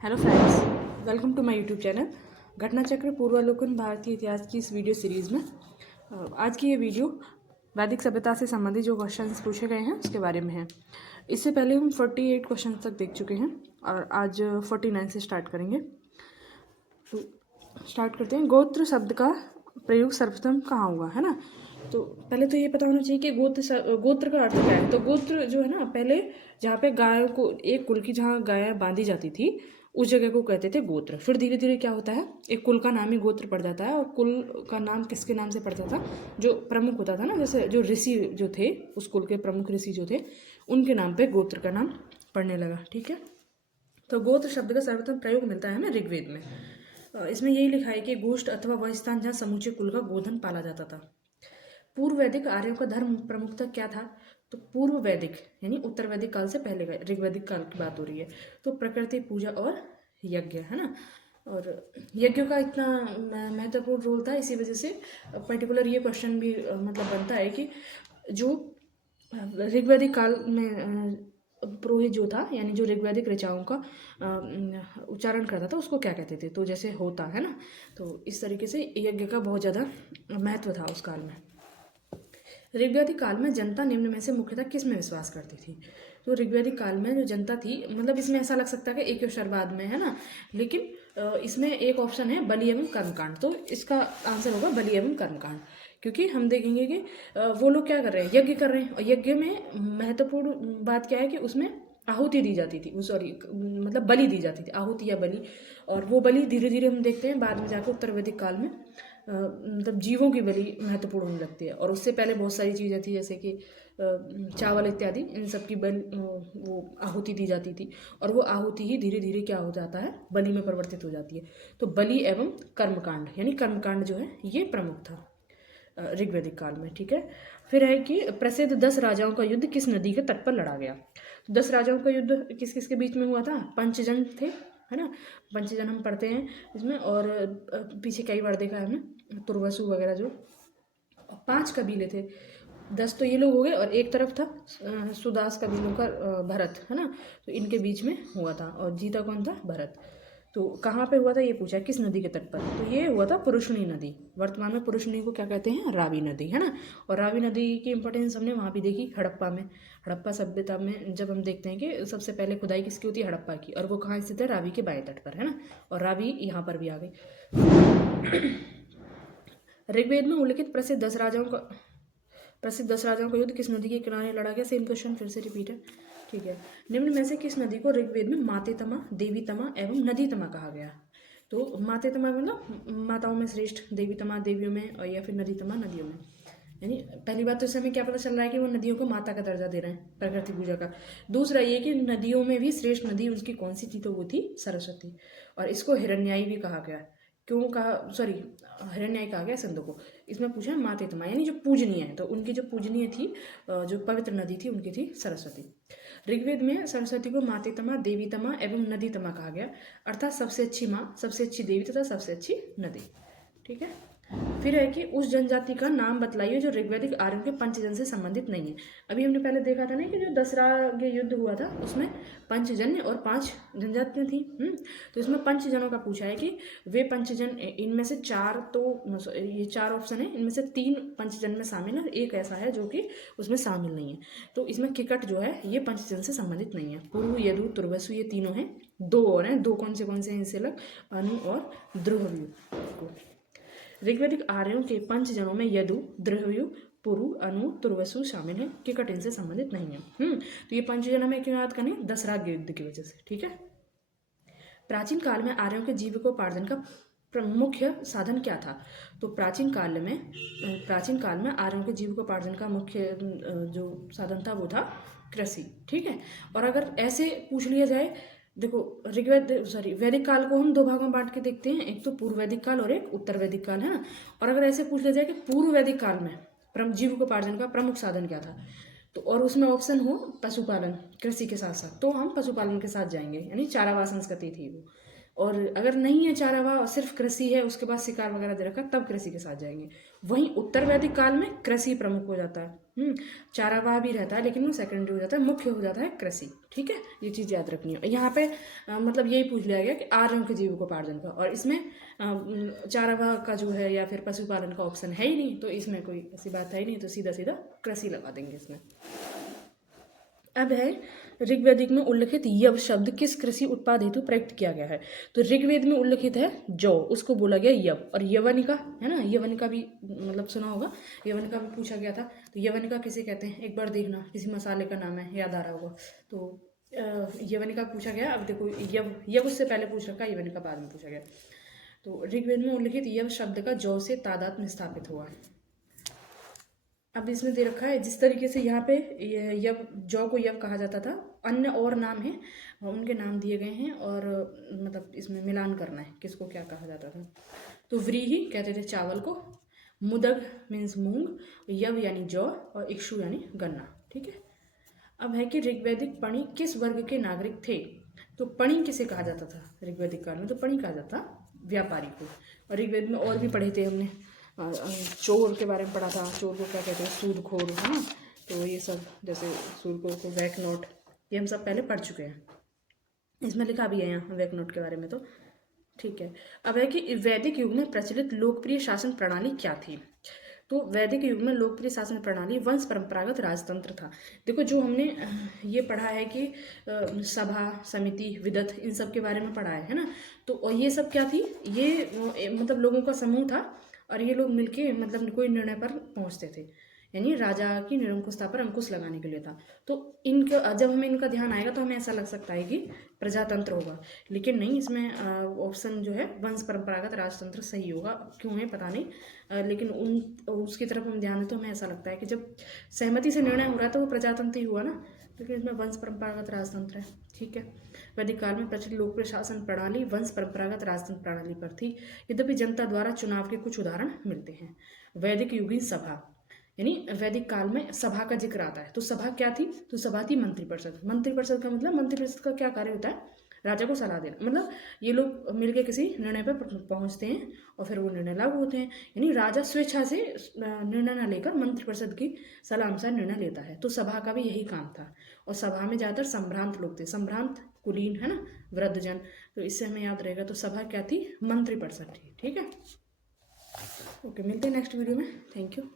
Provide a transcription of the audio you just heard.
Hello friends, welcome to my YouTube channel घटना चक्र पूर्वालोकन भारतीय इतिहास की इस वीडियो सीरीज़ में आज की ये वीडियो वैदिक सभ्यता से संबंधित जो क्वेश्चंस पूछे गए हैं उसके बारे में है। इससे पहले हम 48 क्वेश्चन तक देख चुके हैं और आज 49 से स्टार्ट करेंगे। तो स्टार्ट करते हैं। गोत्र शब्द का प्रयोग सर्वप्रथम कहाँ हुआ, है ना। तो पहले तो ये पता होना चाहिए कि गोत्र का अर्थ क्या है। तो गोत्र जो है ना, पहले जहाँ पे गायों को एक कुल की जहाँ गाय बांधी जाती थी उस जगह को कहते थे गोत्र। फिर धीरे धीरे क्या होता है, एक कुल का नाम ही गोत्र पड़ जाता है। और कुल का नाम किसके नाम से पड़ता था, जो प्रमुख होता था ना, जैसे जो ऋषि जो थे, उस कुल के प्रमुख ऋषि जो थे उनके नाम पे गोत्र का नाम पड़ने लगा। ठीक है। तो गोत्र शब्द का सर्वप्रथम प्रयोग मिलता है हमें ऋग्वेद में। इसमें यही लिखा है कि गोष्ठ अथवा वह स्थान जहाँ समूचे कुल का गोधन पाला जाता था। पूर्व वैदिक आर्यों का धर्म प्रमुखता क्या था। तो पूर्व वैदिक यानी उत्तर वैदिक काल से पहले का ऋग्वैदिक काल की बात हो रही है। तो प्रकृति पूजा और यज्ञ, है ना। और यज्ञ का इतना महत्वपूर्ण रोल था, इसी वजह से पर्टिकुलर ये क्वेश्चन भी मतलब बनता है कि जो ऋग्वैदिक काल में पुरोहित जो था, यानी जो ऋग्वैदिक ऋचाओं का उच्चारण करता था उसको क्या कहते थे। तो जैसे होता है ना, तो इस तरीके से यज्ञ का बहुत ज़्यादा महत्व था उस काल में। ऋग्वैदिक काल में जनता निम्न में से मुख्यतः किस में विश्वास करती थी। तो ऋग्वैदिक काल में जो जनता थी, मतलब इसमें ऐसा लग सकता है कि एक क्वेश्चन बाद में, है ना, लेकिन इसमें एक ऑप्शन है बलि एवं कर्मकांड। तो इसका आंसर होगा बलि एवं कर्मकांड, क्योंकि हम देखेंगे कि वो लोग क्या कर रहे हैं, यज्ञ कर रहे हैं। और यज्ञ में महत्वपूर्ण बात क्या है कि उसमें आहुति दी जाती थी, सॉरी मतलब बलि दी जाती थी, आहुति या बलि। और वो बलि धीरे धीरे हम देखते हैं बाद में जाकर उत्तर वैदिक काल में मतलब जीवों की बलि महत्वपूर्ण होने लगती है। और उससे पहले बहुत सारी चीज़ें थी, जैसे कि चावल इत्यादि, इन सब की बलि वो आहुति दी जाती थी। और वो आहुति ही धीरे धीरे क्या हो जाता है, बलि में परिवर्तित हो जाती है। तो बलि एवं कर्मकांड यानी कर्मकांड जो है ये प्रमुख था ऋग्वैदिक काल में। ठीक है। फिर है कि प्रसिद्ध 10 राजाओं का युद्ध किस नदी के तट पर लड़ा गया। 10 राजाओं का युद्ध किस किस के बीच में हुआ था। पंचजन थे, है ना। पंचजन हम पढ़ते हैं इसमें, और पीछे कई बार देखा है हमने, तुर्वसु वगैरह जो 5 कबीले थे। 10 तो ये लोग हो गए, और एक तरफ था सुदास कबीलों का भरत, है ना। तो इनके बीच में हुआ था, और जीता कौन था, भरत। तो कहाँ पे हुआ था ये पूछा, किस नदी के तट पर। तो ये हुआ था पुरुषनी नदी। वर्तमान में पुरुषनी को क्या कहते हैं, रावी नदी, है ना। और रावी नदी की इंपॉर्टेंस हमने वहाँ भी देखी हड़प्पा में। हड़प्पा सभ्यता में जब हम देखते हैं कि सबसे पहले खुदाई किसकी होती है, हड़प्पा की, और वो कहाँ स्थित है, रावी के बाएं तट पर, है ना। और रावी यहाँ पर भी आ गई। ऋग्वेद में उल्लिखित प्रसिद्ध 10 राजाओं का युद्ध किस नदी के किनारे लड़ा गया। सेम क्वेश्चन फिर से रिपीट है। ठीक है। निम्न में से किस नदी को ऋग्वेद में मातेतमा, देवीतमा एवं नदीतमा कहा गया। तो मातेतमा मतलब माताओं में श्रेष्ठ, देवीतमा देवियों में, और या फिर नदीतमा नदियों में। यानी पहली बात तो इससे हमें क्या पता चल रहा है कि वो नदियों को माता का दर्जा दे रहे हैं प्रकृति पूजा का। दूसरा ये कि नदियों में भी श्रेष्ठ नदी उनकी कौन सी थी, तो वो थी सरस्वती। और इसको हिरण्याई भी कहा गया। क्यों कहा, सॉरी हिरण्याई कहा गया सिंधु को। इसमें पूछा है मातेतमा यानी जो पूजनीय है, तो उनकी जो पूजनीय थी, जो पवित्र नदी थी, उनकी थी सरस्वती। ऋग्वेद में सरस्वती को मातेतमा, देवीतमा एवं नदीतमा कहा गया, अर्थात सबसे अच्छी माँ, सबसे अच्छी देवी तथा सबसे अच्छी नदी। ठीक है। फिर है कि उस जनजाति का नाम बतलाइए जो ऋग्वैदिक आर्यों के पंचजन से संबंधित नहीं है। अभी हमने पहले देखा था ना कि जो दसरा के युद्ध हुआ था उसमें पंचजन्य और 5 जनजातियां थी। तो इसमें पंचजनों का पूछा है कि वे पंचजन, इनमें से 4, तो ये 4 ऑप्शन है, इनमें से 3 पंचजन में शामिल है, और एक ऐसा है जो कि उसमें शामिल नहीं है। तो इसमें किकट जो है ये पंचजन से संबंधित नहीं है। पुरु, यदु, तुर्वसु ये तीनों हैं। 2 और हैं, 2 कौन से हैं इनसे अलग, अनु और द्रुहव्यू। ऋग्वैदिक आर्यों के पंचजनों में यदु, द्रव्यु, पुरु, अनु, तुर्वसु शामिल है। किकट इनसे संबंधित नहीं है। तो ये पंचजन हमें क्यों याद करने, दसरा युद्ध की वजह से। ठीक है। प्राचीन काल में आर्यों के जीविकोपार्जन का मुख्य साधन क्या था। तो प्राचीन काल में आर्यों के जीविकोपार्जन का मुख्य जो साधन था वो था कृषि। ठीक है। और अगर ऐसे पूछ लिया जाए, देखो वैदिक काल को हम 2 भागों में बांट के देखते हैं, एक तो पूर्व वैदिक काल और एक उत्तर वैदिक काल, है ना। और अगर ऐसे पूछ लिया जाए कि पूर्व वैदिक काल में जीविकोपार्जन का प्रमुख साधन क्या था, तो और उसमें ऑप्शन हो पशुपालन कृषि के साथ साथ, तो हम पशुपालन के साथ जाएंगे, यानी चारावाह संस्कृति थी वो। और अगर नहीं है चारावाह और सिर्फ कृषि है, उसके बाद शिकार वगैरह दे रखा, तब कृषि के साथ जाएंगे। वहीं उत्तर वैदिक काल में कृषि प्रमुख हो जाता है। चारागाह भी रहता है लेकिन वो सेकेंडरी हो जाता है, मुख्य हो जाता है कृषि। ठीक है, ये चीज़ याद रखनी है। यहाँ पे मतलब यही पूछ लिया गया कि आरंभ के जीविकोपार्जन का, और इसमें चारागाह का जो है या फिर पशुपालन का ऑप्शन है ही नहीं, तो इसमें कोई ऐसी बात है ही नहीं, तो सीधा सीधा कृषि लगा देंगे इसमें। अब है ऋग्वेदिक में उल्लिखित यव शब्द किस कृषि उत्पाद हेतु प्रयुक्त किया गया है। तो ऋग्वेद में उल्लिखित है जौ, उसको बोला गया यव। और यवनिका है ना, यवनिका भी मतलब सुना होगा, यवनिका भी पूछा गया था। तो यवनिका किसे कहते हैं, एक बार देखना, किसी मसाले का नाम है, याद आ रहा होगा। तो यवनिका पूछा गया। अब देखो यव उससे पहले पूछ रखा, यवनिका बाद में पूछा गया। तो ऋग्वेद में उल्लिखित यव शब्द का जौ से तादात्म्य स्थापित हुआ। अब इसमें दे रखा है जिस तरीके से यहाँ पे यव, जौ को यव कहा जाता था, अन्य और नाम है उनके नाम दिए गए हैं, और मतलब इसमें मिलान करना है किसको क्या कहा जाता था। तो व्रीहि कहते थे चावल को, मुदग मीन्स मूंग, यव यानी जौ, और इक्षु यानी गन्ना। ठीक है। अब है कि ऋग्वैदिक पणि किस वर्ग के नागरिक थे। तो पणि किसे कहा जाता था ऋग्वैदिक काल में, तो पणि कहा जाता व्यापारी को। और ऋग्वेद में और भी पढ़े थे हमने, चोर के बारे में पढ़ा था, चोर को क्या कहते हैं, सूदखोर, है ना। तो ये सब जैसे सूदखोर को वैक नोट, ये हम सब पहले पढ़ चुके हैं, इसमें लिखा भी है यहाँ वैक नोट के बारे में। तो ठीक है। अब है कि वैदिक युग में प्रचलित लोकप्रिय शासन प्रणाली क्या थी। तो वैदिक युग में लोकप्रिय शासन प्रणाली वंश परंपरागत राजतंत्र था। देखो जो हमने ये पढ़ा है कि सभा, समिति, विदत, इन सब के बारे में पढ़ा है ना। तो ये सब क्या थी, ये मतलब लोगों का समूह था, और ये लोग मिलके मतलब कोई निर्णय पर पहुंचते थे, यानी राजा की निरंकुशता पर अंकुश लगाने के लिए था। तो इनका जब हमें इनका ध्यान आएगा तो हमें ऐसा लग सकता है कि प्रजातंत्र होगा, लेकिन नहीं, इसमें ऑप्शन जो है वंश परंपरागत राजतंत्र सही होगा। क्यों है पता नहीं, लेकिन उसकी तरफ हम ध्यान दें तो हमें ऐसा लगता है कि जब सहमति से निर्णय हो रहा है तो वो प्रजातंत्र ही हुआ ना, लेकिन इसमें वंश परंपरागत राजतंत्र है। ठीक है। वैदिक काल में प्रचलित लोकप्रिय शासन प्रणाली वंश परंपरागत राजतंत्र प्रणाली पर थी, यद्यपि जनता द्वारा चुनाव के कुछ उदाहरण मिलते हैं। वैदिक युगीन सभा, यानी वैदिक काल में सभा का जिक्र आता है। तो सभा क्या थी, तो सभा थी मंत्रिपरिषद। मंत्रिपरिषद का मतलब, मंत्रिपरिषद का क्या कार्य होता है, राजा को सलाह देना। मतलब ये लोग मिलकर किसी निर्णय पर पहुंचते हैं और फिर वो निर्णय लागू होते हैं, यानी राजा स्वेच्छा से निर्णय न लेकर मंत्रिपरिषद की सलाह अनुसार निर्णय लेता है। तो सभा का भी यही काम था, और सभा में ज़्यादातर संभ्रांत लोग थे, संभ्रांत कुलीन, है ना, वृद्धजन। तो इससे हमें याद रहेगा। तो सभा क्या थी, मंत्रिपरिषद थी। ठीक है। ओके, मिलते हैं नेक्स्ट वीडियो में। Thank you.